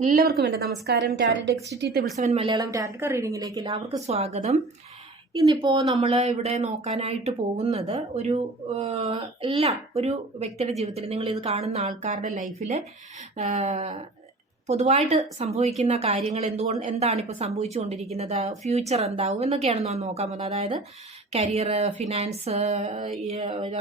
എല്ലാവർക്കും എന്റെ നമസ്കാരം. ടാരറ്റ് എക്സിറ്റി ടെബിൾ സെവൻ മലയാളം ടാരറ്റ് റീഡിങ്ങിലേക്ക് എല്ലാവർക്കും സ്വാഗതം. ഇന്നിപ്പോൾ നമ്മൾ ഇവിടെ നോക്കാനായിട്ട് പോകുന്നത് ഒരു എല്ലാം ഒരു വ്യക്തിയുടെ ജീവിതത്തിൽ നിങ്ങൾ ഇത് കാണുന്ന ആൾക്കാരുടെ ലൈഫിൽ പൊതുവായിട്ട് സംഭവിക്കുന്ന കാര്യങ്ങൾ എന്തുകൊണ്ട് എന്താണ് ഇപ്പോൾ സംഭവിച്ചുകൊണ്ടിരിക്കുന്നത് ഫ്യൂച്ചർ എന്താവും എന്നൊക്കെയാണ് നാം നോക്കാൻ പോകുന്നത്. അതായത് കരിയർ ഫിനാൻസ്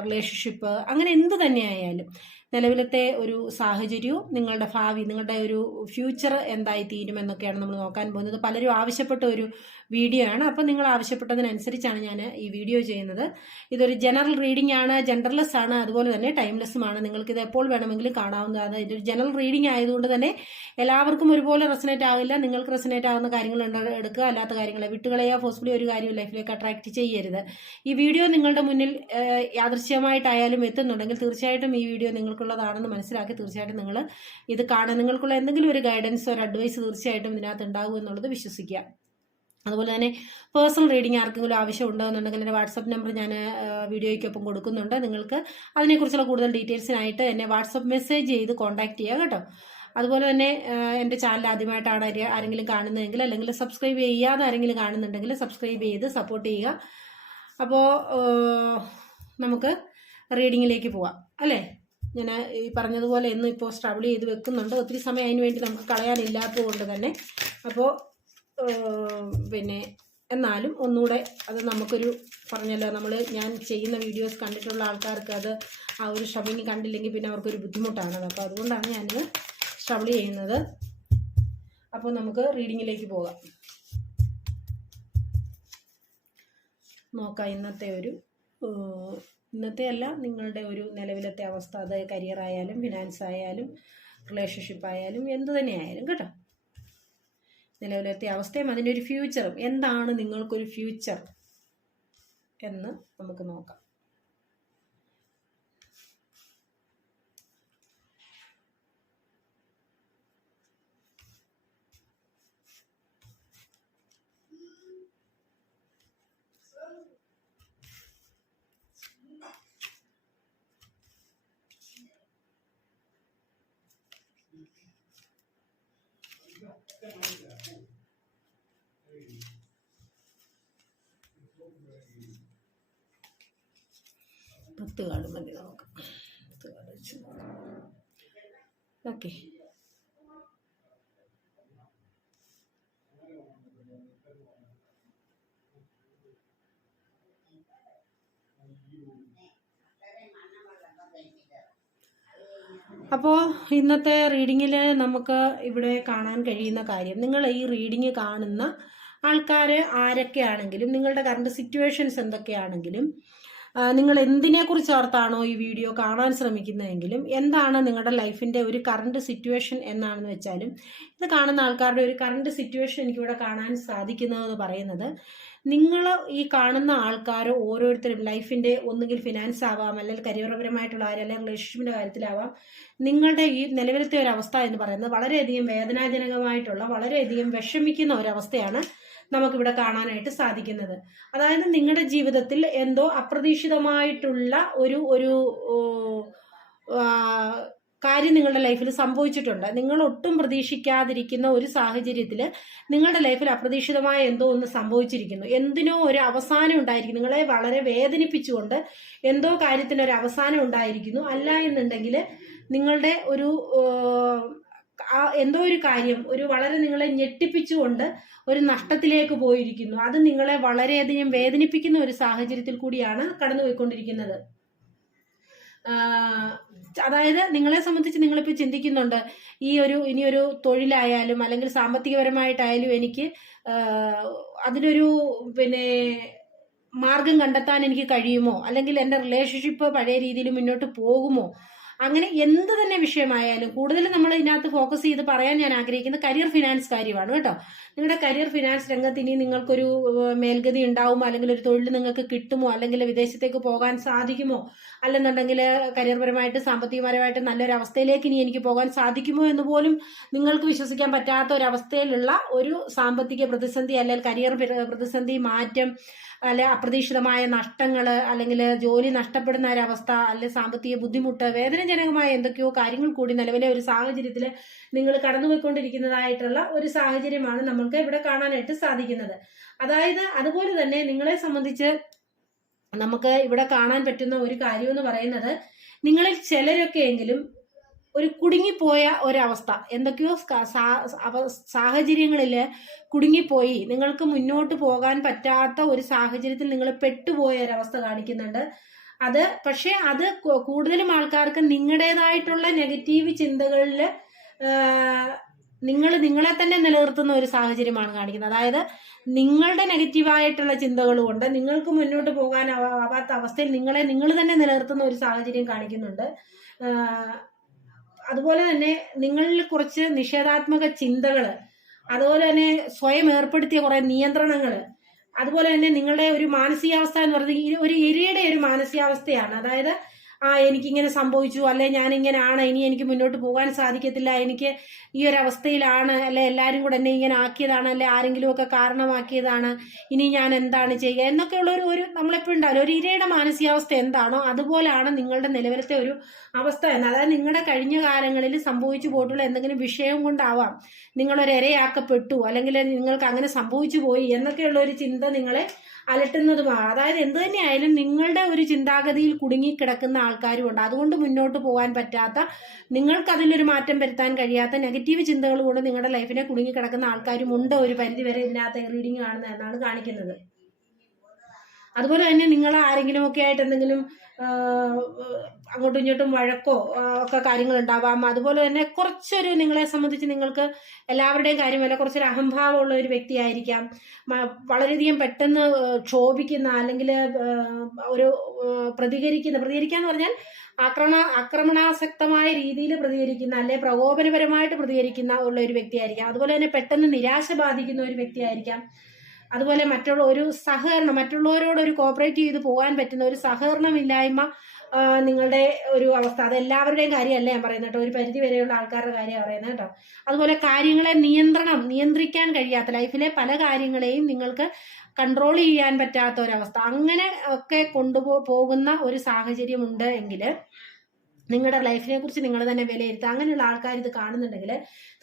റിലേഷൻഷിപ്പ് അങ്ങനെ എന്ത് തന്നെയായാലും നിലവിലത്തെ ഒരു സാഹചര്യവും നിങ്ങളുടെ ഭാവി നിങ്ങളുടെ ഒരു ഫ്യൂച്ചർ എന്തായി തീരുമെന്നൊക്കെയാണ് നമ്മൾ നോക്കാൻ പോകുന്നത്. പലരും ആവശ്യപ്പെട്ട ഒരു വീഡിയോ ആണ്. അപ്പം നിങ്ങൾ ആവശ്യപ്പെട്ടതിനനുസരിച്ചാണ് ഞാൻ ഈ വീഡിയോ ചെയ്യുന്നത്. ഇതൊരു ജനറൽ റീഡിംഗ് ആണ് ജെൻഡർലെസ് ആണ്. അതുപോലെ തന്നെ ടൈംലെസ്സുമാണ് നിങ്ങൾക്കിത് എപ്പോൾ വേണമെങ്കിലും കാണാവുന്നതാണ് ഇതൊരു ജനറൽ റീഡിംഗ് ആയതുകൊണ്ട് തന്നെ എല്ലാവർക്കും ഒരുപോലെ റെസനേറ്റ് ആകില്ല നിങ്ങൾക്ക് റെസനേറ്റ് ആകുന്ന കാര്യങ്ങൾ എടുക്കുക. അല്ലാത്ത കാര്യങ്ങളെ വിട്ടുകളയോ ഫോഴ്സ്ഫുള്ളി ഒരു കാര്യവും ലൈഫിലേക്ക് അട്രാക്ട് ചെയ്യരുത്. ഈ വീഡിയോ നിങ്ങളുടെ മുന്നിൽ യാദൃശ്യമായിട്ടായാലും എത്തുന്നുണ്ടെങ്കിൽ തീർച്ചയായിട്ടും ഈ വീഡിയോ നിങ്ങൾക്കുള്ളതാണെന്ന് മനസ്സിലാക്കി തീർച്ചയായിട്ടും നിങ്ങൾ ഇത് കാണാൻ നിങ്ങൾക്കുള്ള എന്തെങ്കിലും ഒരു ഗൈഡൻസ് ഒരു അഡ്വൈസ് തീർച്ചയായിട്ടും ഇതിനകത്ത് ഉണ്ടാകും എന്നുള്ളത് വിശ്വസിക്കുക. അതുപോലെ തന്നെ പേഴ്സണൽ റീഡിംഗ് ആർക്കെങ്കിലും ആവശ്യം ഉണ്ടെന്നുണ്ടെങ്കിൽ എന്റെ വാട്സപ്പ് നമ്പർ ഞാൻ വീഡിയോയ്ക്കൊപ്പം കൊടുക്കുന്നുണ്ട്. നിങ്ങൾക്ക് അതിനെക്കുറിച്ചുള്ള കൂടുതൽ ഡീറ്റെയിൽസിനായിട്ട് എന്നെ വാട്സപ്പ് മെസ്സേജ് ചെയ്ത് കോൺടാക്ട് ചെയ്യുക കേട്ടോ. അതുപോലെ തന്നെ എന്റെ ചാനൽ ആദ്യമായിട്ടാണ് ആരെങ്കിലും കാണുന്നതെങ്കിൽ അല്ലെങ്കിൽ സബ്സ്ക്രൈബ് ചെയ്യാതെ ആരെങ്കിലും കാണുന്നുണ്ടെങ്കിൽ സബ്സ്ക്രൈബ് ചെയ്ത് സപ്പോർട്ട് ചെയ്യുക. അപ്പോൾ നമുക്ക് റീഡിങ്ങിലേക്ക് പോവാം. അല്ലേ? ഞാൻ ഈ പറഞ്ഞതുപോലെ എന്നും ഇപ്പോൾ സ്ട്രബിൾ ചെയ്ത് വെക്കുന്നുണ്ട്. ഒത്തിരി സമയം അതിന് വേണ്ടി നമുക്ക് കളയാനില്ലാത്തത് കൊണ്ട് തന്നെ. അപ്പോൾ പിന്നെ എന്നാലും ഒന്നുകൂടെ അത് നമുക്കൊരു പറഞ്ഞല്ലോ നമ്മൾ ഞാൻ ചെയ്യുന്ന വീഡിയോസ് കണ്ടിട്ടുള്ള ആൾക്കാർക്ക് അത് ആ ഒരു ഷബിങ് കണ്ടില്ലെങ്കിൽ പിന്നെ അവർക്കൊരു ബുദ്ധിമുട്ടാണത് അപ്പോൾ അതുകൊണ്ടാണ് ഞാനിത് സ്ട്രഗിൾ ചെയ്യുന്നത്. അപ്പോൾ നമുക്ക് റീഡിങ്ങിലേക്ക് പോകാം. നോക്കാം ഇന്നത്തെ ഒരു ഇന്നത്തെ അല്ല നിങ്ങളുടെ ഒരു നിലവിലത്തെ അവസ്ഥ. അത് കരിയർ ആയാലും ഫിനാൻസ് ആയാലും റിലേഷൻഷിപ്പ് ആയാലും എന്ത് തന്നെ ആയാലും കേട്ടോ. നിലവിലത്തെ അവസ്ഥയും അതിന്റെ ഒരു ഫ്യൂച്ചറും എന്താണ് നിങ്ങൾക്കൊരു ഫ്യൂച്ചർ എന്ന് നമുക്ക് നോക്കാം. പത്ത് കാർഡ് മതി നമുക്ക് പത്ത് കാർഡ് വെച്ച് നോക്കാം ഓക്കെ അപ്പോൾ ഇന്നത്തെ റീഡിങ്ങിൽ നമുക്ക് ഇവിടെ കാണാൻ കഴിയുന്ന കാര്യം നിങ്ങൾ ഈ റീഡിങ് കാണുന്ന ആൾക്കാർ ആരൊക്കെയാണെങ്കിലും നിങ്ങളുടെ കറണ്ട് സിറ്റുവേഷൻസ് എന്തൊക്കെയാണെങ്കിലും നിങ്ങൾ എന്തിനെക്കുറിച്ച് ഓർത്താണോ ഈ വീഡിയോ കാണാൻ ശ്രമിക്കുന്നതെങ്കിലും എന്താണ് നിങ്ങളുടെ ലൈഫിന്റെ ഒരു കറണ്ട് സിറ്റുവേഷൻ എന്നാണെന്ന് വെച്ചാലും ഇത് കാണുന്ന ആൾക്കാരുടെ ഒരു കറണ്ട് സിറ്റുവേഷൻ എനിക്കിവിടെ കാണാൻ സാധിക്കുന്നതെന്ന് പറയുന്നത് നിങ്ങൾ ഈ കാണുന്ന ആൾക്കാർ ഓരോരുത്തരും ലൈഫിന്റെ ഒന്നുകിൽ ഫിനാൻസ് ആവാം അല്ലെങ്കിൽ കരിയർപരമായിട്ടുള്ള കാര്യം അല്ലെങ്കിൽ റിലേഷൻഷിപ്പിന്റെ കാര്യത്തിലാവാം നിങ്ങളുടെ ഈ നിലവിലത്തെ ഒരു അവസ്ഥ എന്ന് പറയുന്നത് വളരെയധികം വേദനാജനകമായിട്ടുള്ള വളരെയധികം വിഷമിക്കുന്ന ഒരവസ്ഥയാണ് നമുക്കിവിടെ കാണാനായിട്ട് സാധിക്കുന്നത്. അതായത് നിങ്ങളുടെ ജീവിതത്തിൽ എന്തോ അപ്രതീക്ഷിതമായിട്ടുള്ള ഒരു ഒരു കാര്യം നിങ്ങളുടെ ലൈഫിൽ സംഭവിച്ചിട്ടുണ്ട്. നിങ്ങൾ ഒട്ടും പ്രതീക്ഷിക്കാതിരിക്കുന്ന ഒരു സാഹചര്യത്തിൽ നിങ്ങളുടെ ലൈഫിൽ അപ്രതീക്ഷിതമായ എന്തോ ഒന്ന് സംഭവിച്ചിരിക്കുന്നു. എന്തിനോ ഒരു അവസാനം ഉണ്ടായിരിക്കും നിങ്ങളെ വളരെ വേദനിപ്പിച്ചുകൊണ്ട് എന്തോ കാര്യത്തിന് ഒരു അവസാനം ഉണ്ടായിരിക്കുന്നു. അല്ല എന്നുണ്ടെങ്കിൽ നിങ്ങളുടെ ഒരു ആ എന്തോ ഒരു കാര്യം ഒരു വളരെ നിങ്ങളെ ഞെട്ടിപ്പിച്ചുകൊണ്ട് ഒരു നഷ്ടത്തിലേക്ക് പോയിരിക്കുന്നു. അത് നിങ്ങളെ വളരെയധികം വേദനിപ്പിക്കുന്ന ഒരു സാഹചര്യത്തിൽ കൂടിയാണ് കടന്നുപോയിക്കൊണ്ടിരിക്കുന്നത്. അതായത് നിങ്ങളെ സംബന്ധിച്ച് നിങ്ങളിപ്പോൾ ചിന്തിക്കുന്നുണ്ട് ഈ ഒരു ഇനിയൊരു തൊഴിലായാലും അല്ലെങ്കിൽ സാമ്പത്തികപരമായിട്ടായാലും എനിക്ക് അതിനൊരു പിന്നെ മാർഗം കണ്ടെത്താൻ എനിക്ക് കഴിയുമോ? അല്ലെങ്കിൽ എന്റെ റിലേഷൻഷിപ്പ് പഴയ രീതിയിൽ മുന്നോട്ട് പോകുമോ? അങ്ങനെ എന്ത് തന്നെ വിഷയമായാലും കൂടുതൽ നമ്മൾ ഇതിനകത്ത് ഫോക്കസ് ചെയ്ത് പറയാൻ ഞാൻ ആഗ്രഹിക്കുന്നത് കരിയർ ഫിനാൻസ് കാര്യമാണ് കേട്ടോ. നിങ്ങളുടെ കരിയർ ഫിനാൻസ് രംഗത്ത് ഇനി നിങ്ങൾക്കൊരു മേൽഗതി ഉണ്ടാവുമോ? അല്ലെങ്കിൽ ഒരു തൊഴിൽ നിങ്ങൾക്ക് കിട്ടുമോ? അല്ലെങ്കിൽ വിദേശത്തേക്ക് പോകാൻ സാധിക്കുമോ? അല്ലെന്നുണ്ടെങ്കിൽ കരിയർപരമായിട്ട് സാമ്പത്തികപരമായിട്ട് നല്ലൊരു അവസ്ഥയിലേക്ക് ഇനി എനിക്ക് പോകാൻ സാധിക്കുമോ എന്ന് പോലും നിങ്ങൾക്ക് വിശ്വസിക്കാൻ പറ്റാത്ത ഒരവസ്ഥയിലുള്ള ഒരു സാമ്പത്തിക പ്രതിസന്ധി അല്ലെങ്കിൽ കരിയർ പ്രതിസന്ധി മാറ്റം അല്ലെ അപ്രതീക്ഷിതമായ നഷ്ടങ്ങൾ അല്ലെങ്കിൽ ജോലി നഷ്ടപ്പെടുന്ന ഒരവസ്ഥ അല്ലെ സാമ്പത്തിക ബുദ്ധിമുട്ട് വേദനജനകമായ എന്തൊക്കെയോ കാര്യങ്ങൾ കൂടി നിലവിലെ ഒരു സാഹചര്യത്തിൽ നിങ്ങൾ കടന്നുപോയിക്കൊണ്ടിരിക്കുന്നതായിട്ടുള്ള ഒരു സാഹചര്യമാണ് നമ്മൾക്ക് ഇവിടെ കാണാനായിട്ട് സാധിക്കുന്നത്. അതായത് അതുപോലെ തന്നെ നിങ്ങളെ സംബന്ധിച്ച് നമുക്ക് ഇവിടെ കാണാൻ പറ്റുന്ന ഒരു കാര്യം എന്ന് പറയുന്നത് നിങ്ങളിൽ ചിലരൊക്കെ എങ്കിലും ഒരു കുടുങ്ങിപ്പോയ ഒരവസ്ഥ. എന്തൊക്കെയോ സാഹചര്യങ്ങളിൽ കുടുങ്ങിപ്പോയി. നിങ്ങൾക്ക് മുന്നോട്ട് പോകാൻ പറ്റാത്ത ഒരു സാഹചര്യത്തിൽ നിങ്ങൾ പെട്ടുപോയ ഒരവസ്ഥ കാണിക്കുന്നുണ്ട്. അത് പക്ഷേ അത് കൂടുതലും ആൾക്കാർക്ക് നിങ്ങളുടേതായിട്ടുള്ള നെഗറ്റീവ് ചിന്തകളിൽ നിങ്ങൾ നിങ്ങളെ തന്നെ നിലനിർത്തുന്ന ഒരു സാഹചര്യമാണ് കാണിക്കുന്നത്. അതായത് നിങ്ങളുടെ നെഗറ്റീവായിട്ടുള്ള ചിന്തകൾ കൊണ്ട് നിങ്ങൾക്ക് മുന്നോട്ട് പോകാൻ ആവാത്ത അവസ്ഥയിൽ നിങ്ങളെ നിങ്ങൾ തന്നെ നിലനിർത്തുന്ന ഒരു സാഹചര്യം കാണിക്കുന്നുണ്ട്. അതുപോലെ തന്നെ നിങ്ങളിൽ കുറച്ച് നിഷേധാത്മക ചിന്തകൾ അതുപോലെ തന്നെ സ്വയം ഏർപ്പെടുത്തിയ കുറെ നിയന്ത്രണങ്ങൾ അതുപോലെ തന്നെ നിങ്ങളുടെ ഒരു മാനസികാവസ്ഥ എന്ന് പറയുന്നത് ഒരു ഇരയുടെ ഒരു മാനസികാവസ്ഥയാണ്. അതായത് ആ എനിക്കിങ്ങനെ സംഭവിച്ചു അല്ലെ ആണ് ഇനി എനിക്ക് മുന്നോട്ട് പോകാൻ സാധിക്കത്തില്ല എനിക്ക് ഈ ഒരു അവസ്ഥയിലാണ് അല്ലെ എല്ലാവരും കൂടെ എന്നെ ഇങ്ങനെ ആക്കിയതാണ് അല്ലെ ആരെങ്കിലും ഒക്കെ കാരണമാക്കിയതാണ് ഇനി ഞാൻ എന്താണ് ചെയ്യുക എന്നൊക്കെയുള്ള ഒരു ഒരു നമ്മളെപ്പോഴും ഉണ്ടാവില്ല ഒരു ഇരയുടെ മാനസികാവസ്ഥ എന്താണോ അതുപോലെയാണ് നിങ്ങളുടെ നിലവിലത്തെ ഒരു അവസ്ഥ എന്ന്. അതായത് നിങ്ങളുടെ കഴിഞ്ഞ കാലങ്ങളിൽ സംഭവിച്ചു പോയിട്ടുള്ള എന്തെങ്കിലും വിഷയം കൊണ്ടാവാം നിങ്ങളൊരു ഇരയാക്കപ്പെട്ടു അല്ലെങ്കിൽ നിങ്ങൾക്ക് അങ്ങനെ സംഭവിച്ചു പോയി എന്നൊക്കെയുള്ള ഒരു ചിന്ത നിങ്ങളെ അലട്ടുന്നതുമാണ് അതായത് എന്ത് തന്നെയായാലും നിങ്ങളുടെ ഒരു ചിന്താഗതിയിൽ കുടുങ്ങിക്കിടക്കുന്ന ആൾക്കാരും ഉണ്ട്. അതുകൊണ്ട് മുന്നോട്ട് പോകാൻ പറ്റാത്ത നിങ്ങൾക്ക് അതിലൊരു മാറ്റം വരുത്താൻ കഴിയാത്ത നെഗറ്റീവ് ചിന്തകൾ കൊണ്ട് നിങ്ങളുടെ ലൈഫിനെ കുടുങ്ങിക്കിടക്കുന്ന ആൾക്കാരും ഉണ്ട് ഒരു പരിധി വരെ ഇതിനകത്ത് റീഡിങ് കാണുന്ന എന്നാണ് കാണിക്കുന്നത്. അതുപോലെ തന്നെ നിങ്ങൾ ആരെങ്കിലും ഒക്കെ ആയിട്ട് എന്തെങ്കിലും അങ്ങോട്ടും ഇങ്ങോട്ടും വഴക്കോ ഒക്കെ കാര്യങ്ങൾ ഉണ്ടാവാം അതുപോലെ തന്നെ കുറച്ചൊരു നിങ്ങളെ സംബന്ധിച്ച് നിങ്ങൾക്ക് എല്ലാവരുടെയും കാര്യമല്ല കുറച്ചൊരു അഹംഭാവമുള്ള ഒരു വ്യക്തിയായിരിക്കാം. വളരെയധികം പെട്ടെന്ന് ക്ഷോഭിക്കുന്ന അല്ലെങ്കിൽ ഒരു പ്രതികരിക്കുന്ന പ്രതികരിക്കുക എന്ന് പറഞ്ഞാൽ ആക്രമണ ആക്രമണാസക്തമായ രീതിയിൽ പ്രതികരിക്കുന്ന അല്ലെ പ്രകോപനപരമായിട്ട് പ്രതികരിക്കുന്ന ഉള്ള ഒരു വ്യക്തിയായിരിക്കാം. അതുപോലെ തന്നെ പെട്ടെന്ന് നിരാശ ബാധിക്കുന്ന ഒരു വ്യക്തിയായിരിക്കാം. അതുപോലെ മറ്റുള്ള ഒരു സഹകരണം മറ്റുള്ളവരോട് ഒരു കോപ്പറേറ്റ് ചെയ്ത് പോകാൻ പറ്റുന്ന ഒരു സഹകരണമില്ലായ്മ നിങ്ങളുടെ ഒരു അവസ്ഥ. അത് എല്ലാവരുടെയും കാര്യമല്ല ഞാൻ പറയുന്നത് കേട്ടോ. ഒരു പരിധി വരെയുള്ള ആൾക്കാരുടെ കാര്യമാണ് പറയുന്നത് കേട്ടോ. അതുപോലെ കാര്യങ്ങളെ നിയന്ത്രണം നിയന്ത്രിക്കാൻ കഴിയാത്ത ലൈഫിലെ പല കാര്യങ്ങളെയും നിങ്ങൾക്ക് കൺട്രോൾ ചെയ്യാൻ പറ്റാത്ത ഒരവസ്ഥ. അങ്ങനെ ഒക്കെ കൊണ്ടുപോ പോകുന്ന ഒരു സാഹചര്യമുണ്ട് എങ്കിൽ നിങ്ങളുടെ ലൈഫിനെ കുറിച്ച് നിങ്ങൾ തന്നെ വിലയിരുത്തുക. അങ്ങനെയുള്ള ആൾക്കാർ ഇത് കാണുന്നുണ്ടെങ്കിൽ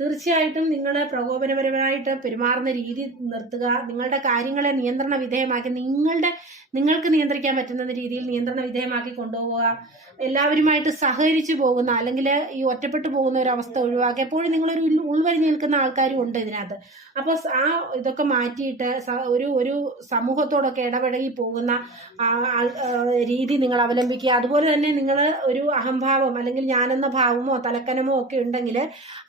തീർച്ചയായിട്ടും നിങ്ങൾ പ്രകോപനപരമായിട്ട് പെരുമാറുന്ന രീതി നിർത്തുക. നിങ്ങളുടെ കാര്യങ്ങളെ നിയന്ത്രണ വിധേയമാക്കി നിങ്ങളുടെ നിങ്ങൾക്ക് നിയന്ത്രിക്കാൻ പറ്റുന്ന രീതിയിൽ നിയന്ത്രണ വിധേയമാക്കി കൊണ്ടുപോവുക. എല്ലാവരുമായിട്ട് സഹകരിച്ചു പോകുന്ന അല്ലെങ്കിൽ ഈ ഒറ്റപ്പെട്ടു പോകുന്ന ഒരു അവസ്ഥ ഒഴിവാക്കി എപ്പോഴും നിങ്ങളൊരു ഉൾ- ഉൾവലിഞ്ഞ് നിൽക്കുന്ന ആൾക്കാരും ഉണ്ട് ഇതിനകത്ത്. അപ്പോൾ ആ ഇതൊക്കെ മാറ്റിയിട്ട് ഒരു ഒരു സമൂഹത്തോടൊക്കെ ഇടപഴകി പോകുന്ന രീതി നിങ്ങൾ അവലംബിക്കുക. അതുപോലെ തന്നെ നിങ്ങൾ ഒരു അഹംഭാവം അല്ലെങ്കിൽ ഞാനെന്ന ഭാവമോ തലക്കനമോ ഒക്കെ ഉണ്ടെങ്കിൽ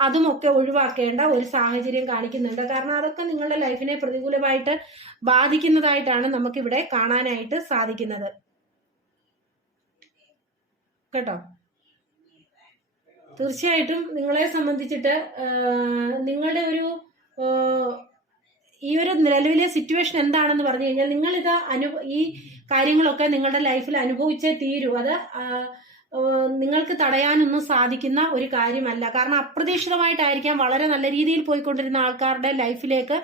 അതുമൊക്കെ ഒഴിവാക്കേണ്ട ഒരു സാഹചര്യം കാണിക്കുന്നുണ്ട്. കാരണം അതൊക്കെ നിങ്ങളുടെ ലൈഫിനെ പ്രതികൂലമായിട്ട് ബാധിക്കുന്നതായിട്ടാണ് നമുക്കിവിടെ കാണാനായിട്ട് സാധിക്കുന്നത്. കേട്ടോ? തീർച്ചയായിട്ടും നിങ്ങളെ സംബന്ധിച്ചിട്ട് നിങ്ങളുടെ ഒരു ഈ ഒരു നിലവിലെ സിറ്റുവേഷൻ എന്താണെന്ന് പറഞ്ഞു കഴിഞ്ഞാൽ നിങ്ങളിത് അനു ഈ കാര്യങ്ങളൊക്കെ നിങ്ങളുടെ ലൈഫിൽ അനുഭവിച്ചേ തീരൂ. അത് നിങ്ങൾക്ക് തടയാനൊന്നും സാധിക്കുന്ന ഒരു കാര്യമല്ല. കാരണം അപ്രതീക്ഷിതമായിട്ടായിരിക്കാം വളരെ നല്ല രീതിയിൽ പോയിക്കൊണ്ടിരുന്ന ആൾക്കാരുടെ ലൈഫിലേക്ക്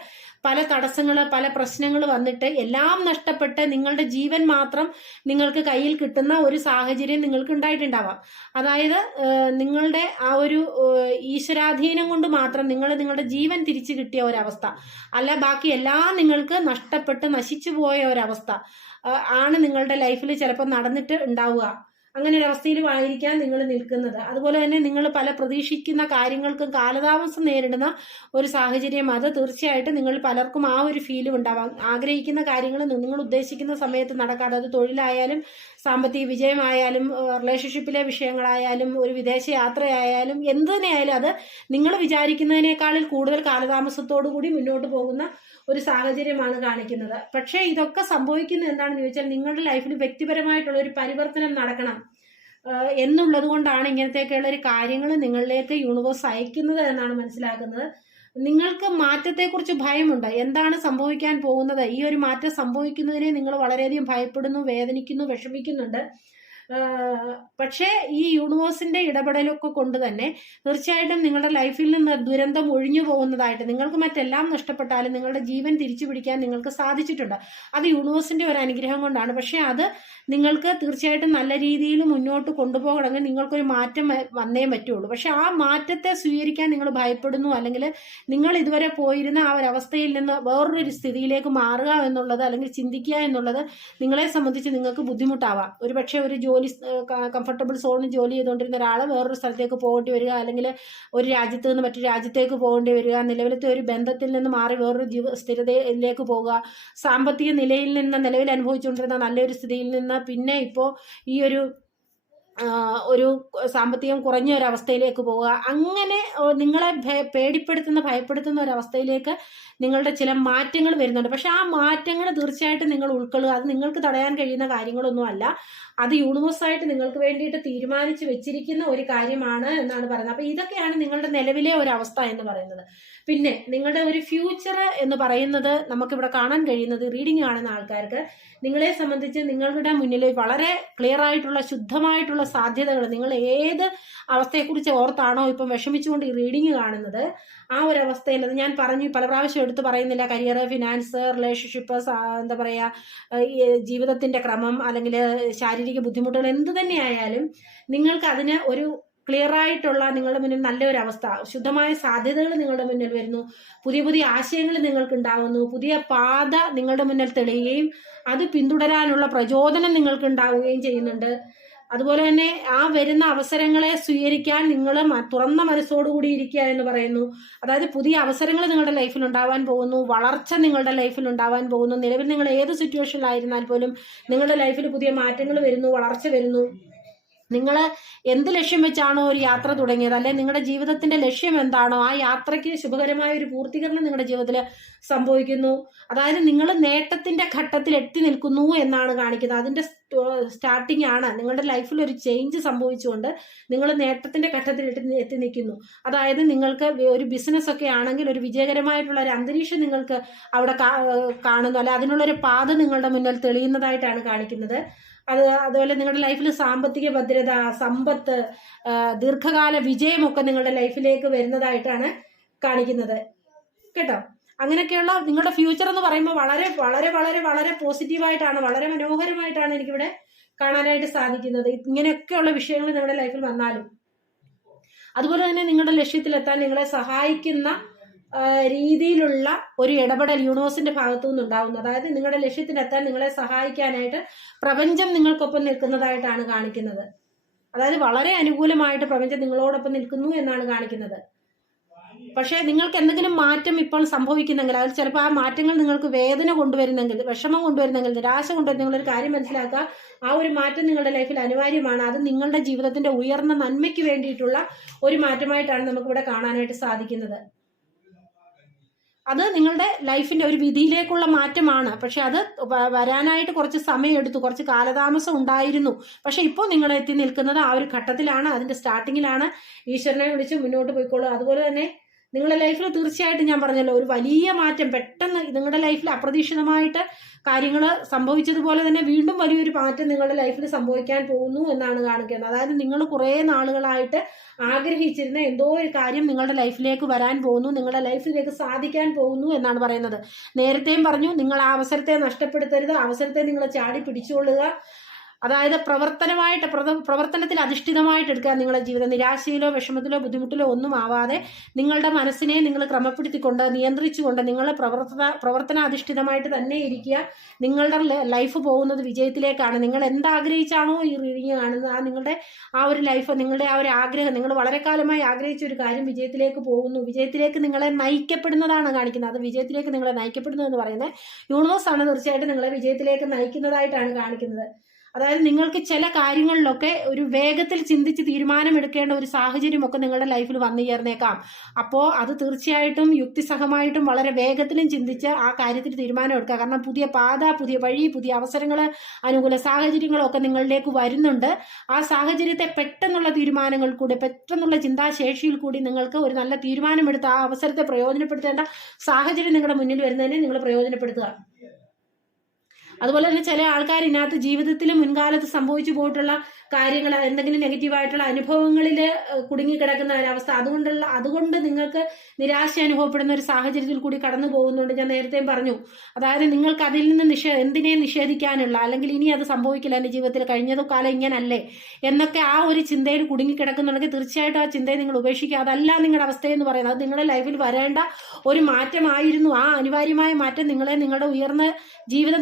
പല തടസ്സങ്ങൾ പല പ്രശ്നങ്ങൾ വന്നിട്ട് എല്ലാം നഷ്ടപ്പെട്ട് നിങ്ങളുടെ ജീവൻ മാത്രം നിങ്ങൾക്ക് കയ്യിൽ കിട്ടുന്ന ഒരു സാഹചര്യം നിങ്ങൾക്ക് ഉണ്ടായിട്ടുണ്ടാവാം. അതായത് നിങ്ങളുടെ ആ ഒരു ഈശ്വരാധീനം കൊണ്ട് മാത്രം നിങ്ങൾ നിങ്ങളുടെ ജീവൻ തിരിച്ചു കിട്ടിയ ഒരവസ്ഥ. അല്ല ബാക്കി എല്ലാം നിങ്ങൾക്ക് നഷ്ടപ്പെട്ട് നശിച്ചു പോയ ഒരവസ്ഥ ആണ് നിങ്ങളുടെ ലൈഫിൽ ചിലപ്പോൾ നടന്നിട്ട് ഉണ്ടാവുക. അങ്ങനെ ഒരു അവസ്ഥയിലും ആയിരിക്കാം നിങ്ങൾ നിൽക്കുന്നത്. അതുപോലെ തന്നെ നിങ്ങൾ പല പ്രതീക്ഷിക്കുന്ന കാര്യങ്ങൾക്കും കാലതാമസം നേരിടുന്ന ഒരു സാഹചര്യം അത് തീർച്ചയായിട്ടും നിങ്ങൾ പലർക്കും ആ ഒരു ഫീലും ഉണ്ടാവാം. ആഗ്രഹിക്കുന്ന കാര്യങ്ങൾ നിങ്ങൾ ഉദ്ദേശിക്കുന്ന സമയത്ത് നടക്കാതെ അത് തൊഴിലായാലും സാമ്പത്തിക വിജയമായാലും റിലേഷൻഷിപ്പിലെ വിഷയങ്ങളായാലും ഒരു വിദേശ യാത്രയായാലും എന്ത് തന്നെയായാലും അത് നിങ്ങൾ വിചാരിക്കുന്നതിനേക്കാളിൽ കൂടുതൽ കാലതാമസത്തോടു കൂടി മുന്നോട്ട് പോകുന്ന ഒരു സാഹചര്യമാണ് കാണിക്കുന്നത്. പക്ഷേ ഇതൊക്കെ സംഭവിക്കുന്നത് എന്താണെന്ന് ചോദിച്ചാൽ നിങ്ങളുടെ ലൈഫിൽ വ്യക്തിപരമായിട്ടുള്ള ഒരു പരിവർത്തനം നടക്കണം എന്നുള്ളത് കൊണ്ടാണ് ഇങ്ങനത്തെയൊക്കെയുള്ള ഒരു കാര്യങ്ങൾ നിങ്ങളിലേക്ക് യൂണിവേഴ്സ് അയക്കുന്നത് എന്നാണ് മനസ്സിലാക്കുന്നത്. നിങ്ങൾക്ക് മാറ്റത്തെക്കുറിച്ച് ഭയമുണ്ട്? എന്താണ് സംഭവിക്കാൻ പോകുന്നത്? ഈ ഒരു മാറ്റം സംഭവിക്കുന്നതിനെ നിങ്ങൾ വളരെയധികം ഭയപ്പെടുന്നു വേദനിക്കുന്നു വിഷമിക്കുന്നുണ്ട്. പക്ഷേ ഈ യൂണിവേഴ്സിന്റെ ഇടപെടലൊക്കെ കൊണ്ട് തന്നെ തീർച്ചയായിട്ടും നിങ്ങളുടെ ലൈഫിൽ നിന്ന് ദുരന്തം ഒഴിഞ്ഞു പോകുന്നതായിട്ട് നിങ്ങൾക്ക് മറ്റെല്ലാം നഷ്ടപ്പെട്ടാലും നിങ്ങളുടെ ജീവൻ തിരിച്ചു പിടിക്കാൻ നിങ്ങൾക്ക് സാധിച്ചിട്ടുണ്ട്. അത് യൂണിവേഴ്സിന്റെ ഒരു അനുഗ്രഹം കൊണ്ടാണ്. പക്ഷേ അത് നിങ്ങൾക്ക് തീർച്ചയായിട്ടും നല്ല രീതിയിൽ മുന്നോട്ട് കൊണ്ടുപോകണമെങ്കിൽ നിങ്ങൾക്കൊരു മാറ്റം വന്നേ പറ്റുള്ളൂ. പക്ഷെ ആ മാറ്റത്തെ സ്വീകരിക്കാൻ നിങ്ങൾ ഭയപ്പെടുന്നു അല്ലെങ്കിൽ നിങ്ങൾ ഇതുവരെ പോയിരുന്ന ആ ഒരു അവസ്ഥയിൽ നിന്ന് വേറൊരു സ്ഥിതിയിലേക്ക് മാറുക എന്നുള്ളത് അല്ലെങ്കിൽ ചിന്തിക്കുക എന്നുള്ളത് നിങ്ങളെ സംബന്ധിച്ച് നിങ്ങൾക്ക് ബുദ്ധിമുട്ടാവാം. ഒരു പക്ഷേ ഒരു ജോലി കംഫർട്ടബിൾ സോണിൽ ജോലി ചെയ്തുകൊണ്ടിരുന്ന ഒരാൾ വേറൊരു സ്ഥലത്തേക്ക് പോകേണ്ടി വരിക അല്ലെങ്കിൽ ഒരു രാജ്യത്ത് നിന്ന് മറ്റൊരു രാജ്യത്തേക്ക് പോകേണ്ടി വരിക നിലവിലത്തെ ഒരു ബന്ധത്തിൽ നിന്ന് മാറി വേറൊരു ജീവ സ്ഥിരതയിലേക്ക് പോവുക സാമ്പത്തിക നിലയിൽ നിന്ന് നിലവിൽ അനുഭവിച്ചുകൊണ്ടിരുന്ന നല്ലൊരു സ്ഥിതിയിൽ നിന്ന് പിന്നെ ഇപ്പോൾ ഈ ഒരു ഒരു സാമ്പത്തികം കുറഞ്ഞ ഒരവസ്ഥയിലേക്ക് പോവുക. അങ്ങനെ നിങ്ങളെ പേടിപ്പെടുത്തുന്ന ഭയപ്പെടുത്തുന്ന ഒരവസ്ഥയിലേക്ക് നിങ്ങളുടെ ചില മാറ്റങ്ങൾ വരുന്നുണ്ട്. പക്ഷെ ആ മാറ്റങ്ങൾ തീർച്ചയായിട്ടും നിങ്ങൾ ഉൾക്കൊള്ളുക. അത് നിങ്ങൾക്ക് തടയാൻ കഴിയുന്ന കാര്യങ്ങളൊന്നും അല്ല. അത് യൂണിവേഴ്സായിട്ട് നിങ്ങൾക്ക് വേണ്ടിയിട്ട് തീരുമാനിച്ചു വെച്ചിരിക്കുന്ന ഒരു കാര്യമാണ് എന്നാണ് പറയുന്നത്. അപ്പോൾ ഇതൊക്കെയാണ് നിങ്ങളുടെ നിലവിലെ ഒരു അവസ്ഥ എന്ന് പറയുന്നത്. പിന്നെ നിങ്ങളുടെ ഒരു ഫ്യൂച്ചർ എന്ന് പറയുന്നത് നമുക്കിവിടെ കാണാൻ കഴിയുന്നത് റീഡിംഗ് കാണുന്ന ആൾക്കാർക്ക് നിങ്ങളെ സംബന്ധിച്ച് നിങ്ങളുടെ മുന്നിൽ വളരെ ക്ലിയർ ആയിട്ടുള്ള ശുദ്ധമായിട്ടുള്ള സാധ്യതകൾ നിങ്ങൾ ഏത് അവസ്ഥയെക്കുറിച്ച് ഓർത്താണോ ഇപ്പം വിഷമിച്ചുകൊണ്ട് ഈ റീഡിങ് കാണുന്നത് ആ ഒരു അവസ്ഥയിൽ അത് ഞാൻ പറഞ്ഞു പല പ്രാവശ്യം എടുത്തു പറയുന്നില്ല കരിയർ ഫിനാൻസ് റിലേഷൻഷിപ്പ് എന്താ പറയുക ജീവിതത്തിന്റെ ക്രമം അല്ലെങ്കിൽ ശാരീരിക ബുദ്ധിമുട്ടുകൾ എന്ത് തന്നെയായാലും നിങ്ങൾക്ക് അതിന് ഒരു ക്ലിയർ ആയിട്ടുള്ള നിങ്ങളുടെ മുന്നിൽ നല്ലൊരു അവസ്ഥ ശുദ്ധമായ സാധ്യതകൾ നിങ്ങളുടെ മുന്നിൽ വരുന്നു പുതിയ പുതിയ ആശയങ്ങൾ നിങ്ങൾക്ക് ഉണ്ടാകുന്നു പുതിയ പാത നിങ്ങളുടെ മുന്നിൽ തെളിയുകയും അത് പിന്തുടരാനുള്ള പ്രചോദനം നിങ്ങൾക്ക് ഉണ്ടാവുകയും ചെയ്യുന്നുണ്ട്. അതുപോലെ തന്നെ ആ വരുന്ന അവസരങ്ങളെ സ്വീകരിക്കാൻ നിങ്ങൾ തുറന്ന മനസ്സോടുകൂടി ഇരിക്കുക എന്ന് പറയുന്നു. അതായത് പുതിയ അവസരങ്ങൾ നിങ്ങളുടെ ലൈഫിൽ ഉണ്ടാവാൻ പോകുന്നു. വളർച്ച നിങ്ങളുടെ ലൈഫിൽ ഉണ്ടാവാൻ പോകുന്നു. നിലവിൽ നിങ്ങൾ ഏത് സിറ്റുവേഷനിലായിരുന്നാൽ പോലും നിങ്ങളുടെ ലൈഫിൽ പുതിയ മാറ്റങ്ങൾ വരുന്നു വളർച്ച വരുന്നു. നിങ്ങൾ എന്ത് ലക്ഷ്യം വെച്ചാണോ ഒരു യാത്ര തുടങ്ങിയത്? അല്ലെ നിങ്ങളുടെ ജീവിതത്തിന്റെ ലക്ഷ്യം എന്താണോ? ആ യാത്രയ്ക്ക് ശുഭകരമായ ഒരു പൂർത്തീകരണം നിങ്ങളുടെ ജീവിതത്തിൽ സംഭവിക്കുന്നു. അതായത് നിങ്ങൾ നേട്ടത്തിന്റെ ഘട്ടത്തിൽ എത്തി നിൽക്കുന്നു എന്നാണ് കാണിക്കുന്നത്. അതിന്റെ സ്റ്റാർട്ടിംഗ് ആണ്. നിങ്ങളുടെ ലൈഫിൽ ഒരു ചേഞ്ച് സംഭവിച്ചുകൊണ്ട് നിങ്ങൾ നേട്ടത്തിന്റെ ഘട്ടത്തിൽ എത്തി നിൽക്കുന്നു. അതായത് നിങ്ങൾക്ക് ഒരു ബിസിനസ് ഒക്കെ ആണെങ്കിൽ ഒരു വിജയകരമായിട്ടുള്ള ഒരു അന്തരീക്ഷം നിങ്ങൾക്ക് അവിടെ കാണുന്നു. അല്ലെ അതിനുള്ളൊരു പാത നിങ്ങളുടെ മുന്നിൽ തെളിയുന്നതായിട്ടാണ് കാണിക്കുന്നത്. അത് അതുപോലെ നിങ്ങളുടെ ലൈഫിൽ സാമ്പത്തിക ഭദ്രത സമ്പത്ത് ദീർഘകാല വിജയമൊക്കെ നിങ്ങളുടെ ലൈഫിലേക്ക് വരുന്നതായിട്ടാണ് കാണിക്കുന്നത്. കേട്ടോ? അങ്ങനെയൊക്കെയുള്ള നിങ്ങളുടെ ഫ്യൂച്ചർ എന്ന് പറയുമ്പോൾ വളരെ വളരെ വളരെ വളരെ പോസിറ്റീവായിട്ടാണ് വളരെ മനോഹരമായിട്ടാണ് എനിക്കിവിടെ കാണാനായിട്ട് സാധിക്കുന്നത്. ഇങ്ങനെയൊക്കെയുള്ള വിഷയങ്ങൾ നിങ്ങളുടെ ലൈഫിൽ വന്നാലും. അതുപോലെ തന്നെ നിങ്ങളുടെ ലക്ഷ്യത്തിലെത്താൻ നിങ്ങളെ സഹായിക്കുന്ന രീതിയിലുള്ള ഒരു ഇടപെടൽ യൂണിവേഴ്സിന്റെ ഭാഗത്തു നിന്നുണ്ടാവുന്നത് അതായത് നിങ്ങളുടെ ലക്ഷ്യത്തിനെത്താൻ നിങ്ങളെ സഹായിക്കാനായിട്ട് പ്രപഞ്ചം നിങ്ങൾക്കൊപ്പം നിൽക്കുന്നതായിട്ടാണ് കാണിക്കുന്നത്. അതായത് വളരെ അനുകൂലമായിട്ട് പ്രപഞ്ചം നിങ്ങളോടൊപ്പം നിൽക്കുന്നു എന്നാണ് കാണിക്കുന്നത്. പക്ഷേ നിങ്ങൾക്ക് എന്തെങ്കിലും മാറ്റം ഇപ്പോൾ സംഭവിക്കുന്നെങ്കിൽ അതിൽ ചിലപ്പോൾ ആ മാറ്റങ്ങൾ നിങ്ങൾക്ക് വേദന കൊണ്ടുവരുന്നെങ്കിൽ വിഷമം കൊണ്ടുവരുന്നെങ്കിൽ നിരാശ കൊണ്ടുവരുന്നെങ്കിൽ ഒരു കാര്യം മനസ്സിലാക്കുക. ആ ഒരു മാറ്റം നിങ്ങളുടെ ലൈഫിൽ അനിവാര്യമാണ്. അത് നിങ്ങളുടെ ജീവിതത്തിന്റെ ഉയർന്ന നന്മയ്ക്ക് വേണ്ടിയിട്ടുള്ള ഒരു മാറ്റമായിട്ടാണ് നമുക്കിവിടെ കാണാനായിട്ട് സാധിക്കുന്നത്. അത് നിങ്ങളുടെ ലൈഫിന്റെ ഒരു വിധിയിലേക്കുള്ള മാറ്റമാണ്. പക്ഷെ അത് വരാനായിട്ട് കുറച്ച് സമയമെടുത്തു. കുറച്ച് കാലതാമസം ഉണ്ടായിരുന്നു. പക്ഷെ ഇപ്പോൾ നിങ്ങൾ എത്തി നിൽക്കുന്നത് ആ ഒരു ഘട്ടത്തിലാണ്. അതിന്റെ സ്റ്റാർട്ടിങ്ങിലാണ് ഈശ്വരനെ വിളിച്ച് മുന്നോട്ട് പോയിക്കോളൂ. അതുപോലെ തന്നെ നിങ്ങളുടെ ലൈഫിൽ തീർച്ചയായിട്ടും ഞാൻ പറഞ്ഞല്ലോ ഒരു വലിയ മാറ്റം പെട്ടെന്ന് നിങ്ങളുടെ ലൈഫിൽ അപ്രതീക്ഷിതമായിട്ട് കാര്യങ്ങൾ സംഭവിച്ചതുപോലെ തന്നെ വീണ്ടും വലിയൊരു മാറ്റം നിങ്ങളുടെ ലൈഫിൽ സംഭവിക്കാൻ പോകുന്നു എന്നാണ് കാണിക്കുന്നത്. അതായത് നിങ്ങൾ കുറേ നാളുകളായിട്ട് ആഗ്രഹിച്ചിരുന്ന എന്തോ ഒരു കാര്യം നിങ്ങളുടെ ലൈഫിലേക്ക് വരാൻ പോകുന്നു നിങ്ങളുടെ ലൈഫിലേക്ക് സാധിക്കാൻ പോകുന്നു എന്നാണ് പറയുന്നത്. നേരത്തെയും പറഞ്ഞു നിങ്ങൾ ആ അവസരത്തെ നഷ്ടപ്പെടുത്തരുത് അവസരത്തെ നിങ്ങൾ ചാടി പിടിച്ചുകൊള്ളുക അതായത് പ്രവർത്തനമായിട്ട് പ്രവർത്തനത്തിൽ അധിഷ്ഠിതമായിട്ട് എടുക്കുക നിങ്ങളുടെ ജീവിതം നിരാശയിലോ വിഷമത്തിലോ ബുദ്ധിമുട്ടിലോ ഒന്നും ആവാതെ നിങ്ങളുടെ മനസ്സിനെ നിങ്ങൾ ക്രമപ്പെടുത്തിക്കൊണ്ട് നിയന്ത്രിച്ചുകൊണ്ട് നിങ്ങൾ പ്രവർത്തന പ്രവർത്തനാധിഷ്ഠിതമായിട്ട് തന്നെ ഇരിക്കുക. നിങ്ങളുടെ ലൈഫ് പോകുന്നത് വിജയത്തിലേക്കാണ്. നിങ്ങൾ എന്താഗ്രഹിച്ചാണോ ഈ റീഡിങ് കാണുന്നത്? ആ നിങ്ങളുടെ ആ ഒരു ലൈഫ് നിങ്ങളുടെ ആ ഒരു ആഗ്രഹം നിങ്ങൾ വളരെ കാലമായി ആഗ്രഹിച്ച ഒരു കാര്യം വിജയത്തിലേക്ക് പോകുന്നു. വിജയത്തിലേക്ക് നിങ്ങളെ നയിക്കപ്പെടുന്നതാണ് കാണിക്കുന്നത്. അത് വിജയത്തിലേക്ക് നിങ്ങളെ നയിക്കപ്പെടുന്നു എന്ന് പറയുന്നത് യൂണിവേഴ്സ് ആണ് തീർച്ചയായിട്ടും നിങ്ങളെ വിജയത്തിലേക്ക് നയിക്കുന്നതായിട്ടാണ് കാണിക്കുന്നത്. അതായത് നിങ്ങൾക്ക് ചില കാര്യങ്ങളിലൊക്കെ ഒരു വേഗത്തിൽ ചിന്തിച്ച് തീരുമാനമെടുക്കേണ്ട ഒരു സാഹചര്യമൊക്കെ നിങ്ങളുടെ ലൈഫിൽ വന്നു ചേർന്നേക്കാം. അപ്പോൾ അത് തീർച്ചയായിട്ടും യുക്തിസഹമായിട്ടും വളരെ വേഗത്തിലും ചിന്തിച്ച് ആ കാര്യത്തിൽ തീരുമാനം എടുക്കുക കാരണം പുതിയ പാത പുതിയ വഴി പുതിയ അവസരങ്ങൾ അനുകൂല സാഹചര്യങ്ങളൊക്കെ നിങ്ങളിലേക്ക് വരുന്നുണ്ട്. ആ സാഹചര്യത്തെ പെട്ടെന്നുള്ള തീരുമാനങ്ങൾ കൂടി പെട്ടെന്നുള്ള ചിന്താശേഷിയിൽ കൂടി നിങ്ങൾക്ക് ഒരു നല്ല തീരുമാനമെടുത്ത് ആ അവസരത്തെ പ്രയോജനപ്പെടുത്തേണ്ട സാഹചര്യം നിങ്ങളുടെ മുന്നിൽ വരുന്നതിനെ നിങ്ങൾ പ്രയോജനപ്പെടുത്തുക. അതുപോലെ തന്നെ ചില ആൾക്കാർ ഇതിനകത്ത് ജീവിതത്തിൽ മുൻകാലത്ത് സംഭവിച്ചു പോയിട്ടുള്ള കാര്യങ്ങൾ എന്തെങ്കിലും നെഗറ്റീവായിട്ടുള്ള അനുഭവങ്ങളിൽ കുടുങ്ങിക്കിടക്കുന്ന ഒരവസ്ഥ. അതുകൊണ്ടുള്ള അതുകൊണ്ട് നിങ്ങൾക്ക് നിരാശ അനുഭവപ്പെടുന്ന ഒരു സാഹചര്യത്തിൽ കൂടി കടന്നു പോകുന്നുണ്ട് ഞാൻ നേരത്തെയും പറഞ്ഞു. അതായത് നിങ്ങൾക്ക് അതിൽ നിന്ന് നിഷേ എന്തിനെ നിഷേധിക്കാനുള്ള അല്ലെങ്കിൽ ഇനി അത് സംഭവിക്കില്ല എന്റെ ജീവിതത്തിൽ കഴിഞ്ഞത് കാലം ഇങ്ങനല്ലേ എന്നൊക്കെ ആ ഒരു ചിന്തയിൽ കുടുങ്ങിക്കിടക്കുന്നുണ്ടെങ്കിൽ തീർച്ചയായിട്ടും ആ ചിന്തയെ നിങ്ങൾ ഉപേക്ഷിക്കുക. അതല്ല നിങ്ങളുടെ അവസ്ഥയെന്ന് പറയുന്നത്. അത് നിങ്ങളുടെ ലൈഫിൽ വരേണ്ട ഒരു മാറ്റമായിരുന്നു. ആ അനിവാര്യമായ മാറ്റം നിങ്ങളെ നിങ്ങളുടെ ഉയർന്ന ജീവിത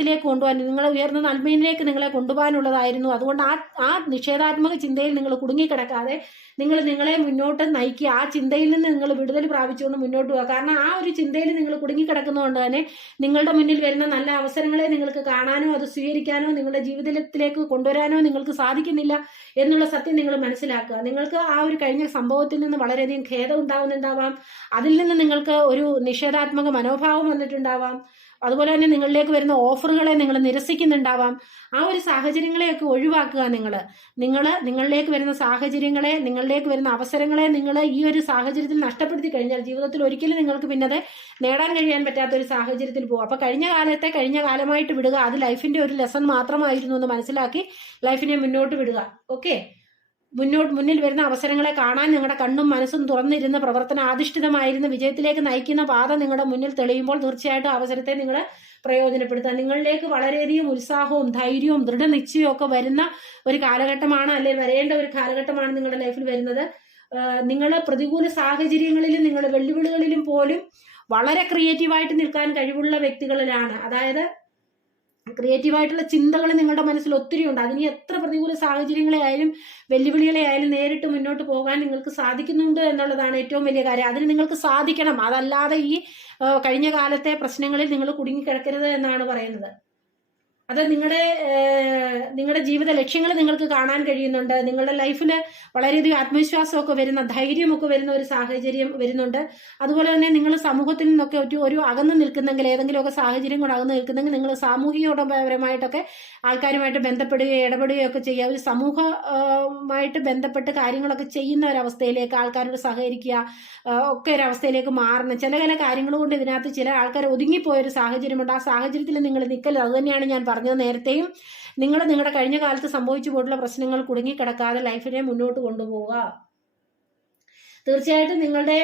നിലവാരത്തിലേക്ക് കൊണ്ടുപോകാൻ നിങ്ങളെ ഉയർന്ന നന്മയിലേക്ക് നിങ്ങളെ കൊണ്ടുപോകാനുള്ളതായിരുന്നു. അതുകൊണ്ട് ആ ആ നിഷേധാത്മക ചിന്തയിൽ നിങ്ങൾ കുടുങ്ങിക്കിടക്കാതെ നിങ്ങൾ നിങ്ങളെ മുന്നോട്ട് നയിക്കുക. ആ ചിന്തയിൽ നിന്ന് നിങ്ങൾ വിടുതൽ പ്രാപിച്ചുകൊണ്ട് മുന്നോട്ട് പോകുക കാരണം ആ ഒരു ചിന്തയിൽ നിങ്ങൾ കുടുങ്ങിക്കിടക്കുന്നതുകൊണ്ട് തന്നെ നിങ്ങളുടെ മുന്നിൽ വരുന്ന നല്ല അവസരങ്ങളെ നിങ്ങൾക്ക് കാണാനോ അത് സ്വീകരിക്കാനോ നിങ്ങളുടെ ജീവിതത്തിലേക്ക് കൊണ്ടുവരാനോ നിങ്ങൾക്ക് സാധിക്കുന്നില്ല എന്നുള്ള സത്യം നിങ്ങൾ മനസ്സിലാക്കുക. നിങ്ങൾക്ക് ആ ഒരു കഴിഞ്ഞ സംഭവത്തിൽ നിന്ന് വളരെയധികം ഖേദം ഉണ്ടാവുന്നുണ്ടാവാം. അതിൽ നിന്ന് നിങ്ങൾക്ക് ഒരു നിഷേധാത്മക മനോഭാവം വന്നിട്ടുണ്ടാവാം. അതുപോലെ തന്നെ നിങ്ങളിലേക്ക് വരുന്ന ഓഫറുകളെ നിങ്ങൾ നിരസിക്കുന്നുണ്ടാവാം. ആ ഒരു സാഹചര്യങ്ങളെയൊക്കെ ഒഴിവാക്കുക നിങ്ങൾ നിങ്ങൾ നിങ്ങളിലേക്ക് വരുന്ന സാഹചര്യങ്ങളെ നിങ്ങളിലേക്ക് വരുന്ന അവസരങ്ങളെ നിങ്ങൾ ഈ ഒരു സാഹചര്യത്തിൽ നഷ്ടപ്പെടുത്തി കഴിഞ്ഞാൽ ജീവിതത്തിൽ ഒരിക്കലും നിങ്ങൾക്ക് പിന്നെ നേടാൻ കഴിയാൻ പറ്റാത്ത ഒരു സാഹചര്യത്തിൽ പോകും. അപ്പോൾ കഴിഞ്ഞ കാലത്തെ കഴിഞ്ഞ കാലമായിട്ട് വിടുക അത് ലൈഫിന്റെ ഒരു ലെസൺ മാത്രമായിരുന്നു എന്ന് മനസ്സിലാക്കി ലൈഫിനെ മുന്നോട്ട് വിടുക. ഓക്കെ മുന്നോട്ട് മുന്നിൽ വരുന്ന അവസരങ്ങളെ കാണാൻ നിങ്ങളുടെ കണ്ണും മനസ്സും തുറന്നിരുന്ന പ്രവർത്തന അധിഷ്ഠിതമായിരുന്ന വിജയത്തിലേക്ക് നയിക്കുന്ന പാത നിങ്ങളുടെ മുന്നിൽ തെളിയുമ്പോൾ തീർച്ചയായിട്ടും അവസരത്തെ നിങ്ങൾ പ്രയോജനപ്പെടുത്തുക. നിങ്ങളിലേക്ക് വളരെയധികം ഉത്സാഹവും ധൈര്യവും ദൃഢനിശ്ചയവും ഒക്കെ വരുന്ന ഒരു കാലഘട്ടമാണ് അല്ലെ വരേണ്ട ഒരു കാലഘട്ടമാണ് നിങ്ങളുടെ ലൈഫിൽ വരുന്നത്. നിങ്ങൾ പ്രതികൂല സാഹചര്യങ്ങളിലും നിങ്ങളുടെ വെല്ലുവിളികളിലും പോലും വളരെ ക്രിയേറ്റീവായിട്ട് നിൽക്കാൻ കഴിവുള്ള വ്യക്തികളിലാണ്. അതായത് ക്രിയേറ്റീവായിട്ടുള്ള ചിന്തകൾ നിങ്ങളുടെ മനസ്സിൽ ഒത്തിരി ഉണ്ട്. അതിന് എത്ര പ്രതികൂല സാഹചര്യങ്ങളെ ആയാലും വെല്ലുവിളികളെ ആയാലും നേരിട്ട് മുന്നോട്ട് പോകാൻ നിങ്ങൾക്ക് സാധിക്കുന്നുണ്ട് എന്നുള്ളതാണ് ഏറ്റവും വലിയ കാര്യം. അതിന് നിങ്ങൾക്ക് സാധിക്കണം. അതല്ലാതെ ഈ കഴിഞ്ഞ കാലത്തെ പ്രശ്നങ്ങളിൽ നിങ്ങൾ കുടുങ്ങിക്കിടക്കരുത് എന്നാണ് പറയുന്നത്. അത് നിങ്ങളുടെ നിങ്ങളുടെ ജീവിത ലക്ഷ്യങ്ങൾ നിങ്ങൾക്ക് കാണാൻ കഴിയുന്നുണ്ട്. നിങ്ങളുടെ ലൈഫിൽ വളരെയധികം ആത്മവിശ്വാസമൊക്കെ വരുന്ന ധൈര്യമൊക്കെ വരുന്ന ഒരു സാഹചര്യം വരുന്നുണ്ട്. അതുപോലെ തന്നെ നിങ്ങൾ സമൂഹത്തിൽ നിന്നൊക്കെ ഒരു ഒരു അകന്നു നിൽക്കുന്നെങ്കിൽ ഏതെങ്കിലുമൊക്കെ സാഹചര്യം കൊണ്ട് അകന്നു നിൽക്കുന്നെങ്കിൽ നിങ്ങൾ സാമൂഹികപരമായിട്ടൊക്കെ ആൾക്കാരുമായിട്ട് ബന്ധപ്പെടുകയോ ഇടപെടുകയോ ഒക്കെ ചെയ്യുക. ഒരു സമൂഹമായിട്ട് ബന്ധപ്പെട്ട് കാര്യങ്ങളൊക്കെ ചെയ്യുന്ന ഒരവസ്ഥയിലേക്ക് ആൾക്കാരോട് സഹകരിക്കുക ഒക്കെ ഒരു അവസ്ഥയിലേക്ക് മാറണം. ചില ചില കാര്യങ്ങൾ കൊണ്ട് ഇതിനകത്ത് ചില ആൾക്കാർ ഒതുങ്ങിപ്പോയ ഒരു സാഹചര്യമുണ്ട്. ആ സാഹചര്യത്തിൽ നിങ്ങൾ നിൽക്കരുത് അതുതന്നെയാണ് ഞാൻ പറഞ്ഞത്. നേരത്തെയും നിങ്ങൾ നിങ്ങളുടെ കഴിഞ്ഞ കാലത്ത് സംഭവിച്ചു പോയിട്ടുള്ള പ്രശ്നങ്ങൾ കുടുങ്ങിക്കിടക്കാതെ ലൈഫിനെ മുന്നോട്ട് കൊണ്ടുപോവുക. തീർച്ചയായിട്ടും നിങ്ങളുടെ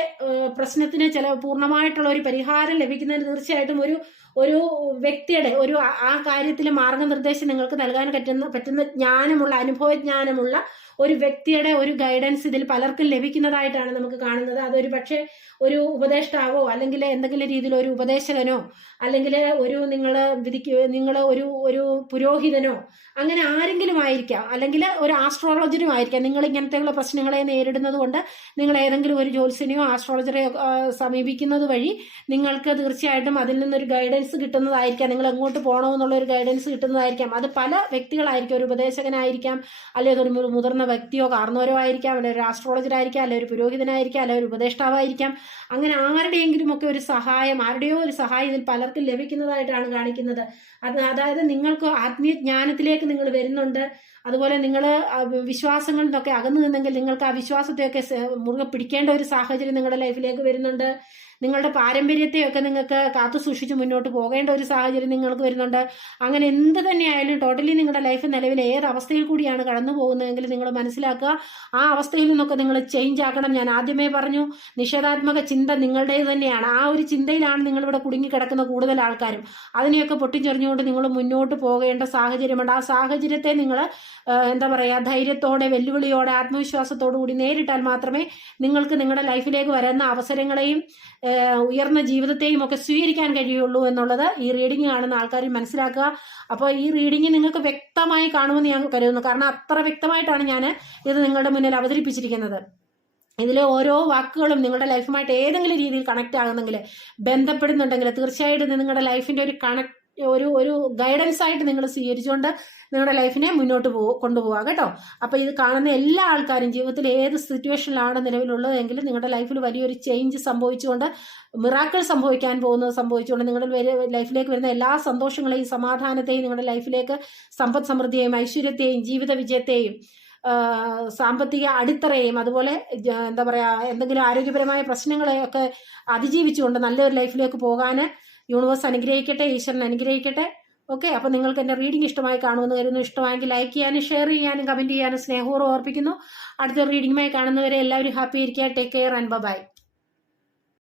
പ്രശ്നത്തിന് ചില പൂർണമായിട്ടുള്ള ഒരു പരിഹാരം ലഭിക്കുന്നതിന് തീർച്ചയായിട്ടും ഒരു ഒരു വ്യക്തിയുടെ ഒരു ആ കാര്യത്തിൽ മാർഗനിർദ്ദേശം നിങ്ങൾക്ക് നൽകാൻ പറ്റുന്ന പറ്റുന്ന ജ്ഞാനമുള്ള അനുഭവജ്ഞാനമുള്ള ഒരു വ്യക്തിയുടെ ഒരു ഗൈഡൻസ് ഇതിൽ പലർക്കും ലഭിക്കുന്നതായിട്ടാണ് നമുക്ക് കാണുന്നത്. അതൊരു പക്ഷേ ഒരു ഉപദേഷ്ടാവോ അല്ലെങ്കിൽ എന്തെങ്കിലും രീതിയിൽ ഒരു ഉപദേശകനോ അല്ലെങ്കിൽ ഒരു നിങ്ങൾ വിധിക്ക് നിങ്ങൾ ഒരു ഒരു പുരോഹിതനോ അങ്ങനെ ആരെങ്കിലും ആയിരിക്കാം. അല്ലെങ്കിൽ ഒരു ആസ്ട്രോളജറും ആയിരിക്കാം. നിങ്ങൾ ഇങ്ങനത്തെയുള്ള പ്രശ്നങ്ങളെ നേരിടുന്നത് കൊണ്ട് നിങ്ങൾ ഏതെങ്കിലും ഒരു ജ്യോത്സ്യനെയോ ആസ്ട്രോളജറെയോ സമീപിക്കുന്നത് വഴി നിങ്ങൾക്ക് തീർച്ചയായിട്ടും അതിൽ നിന്നൊരു ഗൈഡൻസ് കിട്ടുന്നതായിരിക്കാം. നിങ്ങൾ എങ്ങോട്ട് പോകണമെന്നുള്ള ഒരു ഗൈഡൻസ് കിട്ടുന്നതായിരിക്കാം. അത് പല വ്യക്തികളായിരിക്കും. ഒരു ഉപദേശകനായിരിക്കാം അല്ലെങ്കിൽ ഒരു മുതിർന്ന വ്യക്തിയോ കാർന്നവരോ ആയിരിക്കാം അല്ലെങ്കിൽ ഒരു ആസ്ട്രോളജറായിരിക്കാം അല്ലെങ്കിൽ ഒരു പുരോഹിതനായിരിക്കാം അല്ലെങ്കിൽ ഒരു ഉപദേഷ്ടാവായിരിക്കാം. അങ്ങനെ ആരുടെയെങ്കിലും ഒക്കെ ഒരു സഹായം ആരുടെയോ ഒരു സഹായം ഇതിൽ പലർക്കും ലഭിക്കുന്നതായിട്ടാണ് കാണിക്കുന്നത്. അത് അതായത് നിങ്ങൾക്ക് ആത്മീയ ജ്ഞാനത്തിലേക്ക് നിങ്ങൾ വരുന്നുണ്ട്. അതുപോലെ നിങ്ങൾ വിശ്വാസങ്ങളിൽ നിന്നൊക്കെ അകന്നു നിന്നെങ്കിൽ നിങ്ങൾക്ക് ആ വിശ്വാസത്തെയൊക്കെ മുറുകെ പിടിക്കേണ്ട ഒരു സാഹചര്യം നിങ്ങളുടെ ലൈഫിലേക്ക് വരുന്നുണ്ട്. നിങ്ങളുടെ പാരമ്പര്യത്തെയൊക്കെ നിങ്ങൾക്ക് കാത്തു സൂക്ഷിച്ച് മുന്നോട്ട് പോകേണ്ട ഒരു സാഹചര്യം നിങ്ങൾക്ക് വരുന്നുണ്ട്. അങ്ങനെ എന്ത് തന്നെയായാലും ടോട്ടലി നിങ്ങളുടെ ലൈഫ് നിലവിൽ ഏത് അവസ്ഥയിൽ കൂടിയാണ് കടന്നു പോകുന്നതെങ്കിൽ നിങ്ങൾ മനസ്സിലാക്കുക. ആ അവസ്ഥയിൽ നിന്നൊക്കെ നിങ്ങൾ ചേഞ്ച് ആക്കണം. ഞാൻ ആദ്യമേ പറഞ്ഞു നിഷേധാത്മക ചിന്ത നിങ്ങളുടേത് തന്നെയാണ്. ആ ഒരു ചിന്തയിലാണ് നിങ്ങളിവിടെ കുടുങ്ങിക്കിടക്കുന്ന കൂടുതൽ ആൾക്കാരും. അതിനെയൊക്കെ പൊട്ടിച്ചെറിഞ്ഞുകൊണ്ട് നിങ്ങൾ മുന്നോട്ട് പോകേണ്ട സാഹചര്യമുണ്ട്. ആ സാഹചര്യത്തെ നിങ്ങൾ എന്താ പറയുക ധൈര്യത്തോടെ വെല്ലുവിളിയോടെ ആത്മവിശ്വാസത്തോടു കൂടി നേരിട്ടാൽ മാത്രമേ നിങ്ങൾക്ക് നിങ്ങളുടെ ലൈഫിലേക്ക് വരുന്ന അവസരങ്ങളെയും ഉയർന്ന ജീവിതത്തെയും ഒക്കെ സ്വീകരിക്കാൻ കഴിയുള്ളൂ എന്നുള്ളത് ഈ റീഡിംഗ് കാണുന്ന ആൾക്കാർ മനസ്സിലാക്കുക. അപ്പോൾ ഈ റീഡിംഗ് നിങ്ങൾക്ക് വ്യക്തമായി കാണുമെന്ന് ഞാൻ കരുതുന്നു. കാരണം അത്ര വ്യക്തമായിട്ടാണ് ഞാൻ ഇത് നിങ്ങളുടെ മുന്നിൽ അവതരിപ്പിച്ചിരിക്കുന്നത്. ഇതിലെ ഓരോ വാക്കുകളും നിങ്ങളുടെ ലൈഫുമായിട്ട് ഏതെങ്കിലും രീതിയിൽ കണക്റ്റ് ആകുന്നെങ്കിൽ ബന്ധപ്പെടുന്നുണ്ടെങ്കിൽ തീർച്ചയായിട്ടും നിങ്ങളുടെ ലൈഫിന്റെ ഒരു കണക്ട് ഒരു ഒരു ഗൈഡൻസ് ആയിട്ട് നിങ്ങൾ സ്വീകരിച്ചുകൊണ്ട് നിങ്ങളുടെ ലൈഫിനെ മുന്നോട്ട് പോ കൊണ്ടുപോകാം കേട്ടോ? അപ്പോൾ ഇത് കാണുന്ന എല്ലാ ആൾക്കാരും ജീവിതത്തിൽ ഏത് സിറ്റുവേഷനിലാണ് നിലവിലുള്ളത് നിങ്ങളുടെ ലൈഫിൽ വലിയൊരു ചേഞ്ച് സംഭവിച്ചുകൊണ്ട് മിറാക്കൾ സംഭവിക്കാൻ പോകുന്നത് സംഭവിച്ചുകൊണ്ട് നിങ്ങളുടെ ലൈഫിലേക്ക് വരുന്ന എല്ലാ സന്തോഷങ്ങളെയും സമാധാനത്തെയും നിങ്ങളുടെ ലൈഫിലേക്ക് സമ്പദ് സമൃദ്ധിയെയും ഐശ്വര്യത്തെയും ജീവിത വിജയത്തെയും സാമ്പത്തിക അടിത്തറയും അതുപോലെ എന്താ പറയാ എന്തെങ്കിലും ആരോഗ്യപരമായ പ്രശ്നങ്ങളെയൊക്കെ അതിജീവിച്ചുകൊണ്ട് നല്ലൊരു ലൈഫിലേക്ക് പോകാൻ യൂണിവേഴ്സ് അനുഗ്രഹിക്കട്ടെ ഈശ്വരൻ അനുഗ്രഹിക്കട്ടെ. ഓക്കെ അപ്പോൾ നിങ്ങൾക്ക് എന്റെ റീഡിംഗ് ഇഷ്ടമായി കാണുമെന്ന് കരുതുന്നു. ഇഷ്ടമായെങ്കിൽ ലൈക്ക് ചെയ്യാനും ഷെയർ ചെയ്യാനും കമന്റ് ചെയ്യാനും സ്നേഹപൂർവം ഓർപ്പിക്കുന്നു. അടുത്ത റീഡിംഗുമായി കാണുന്നവരെ എല്ലാവരും ഹാപ്പി ഇരിക്കുക ടേക്ക് കെയർ ആൻഡ് ബൈ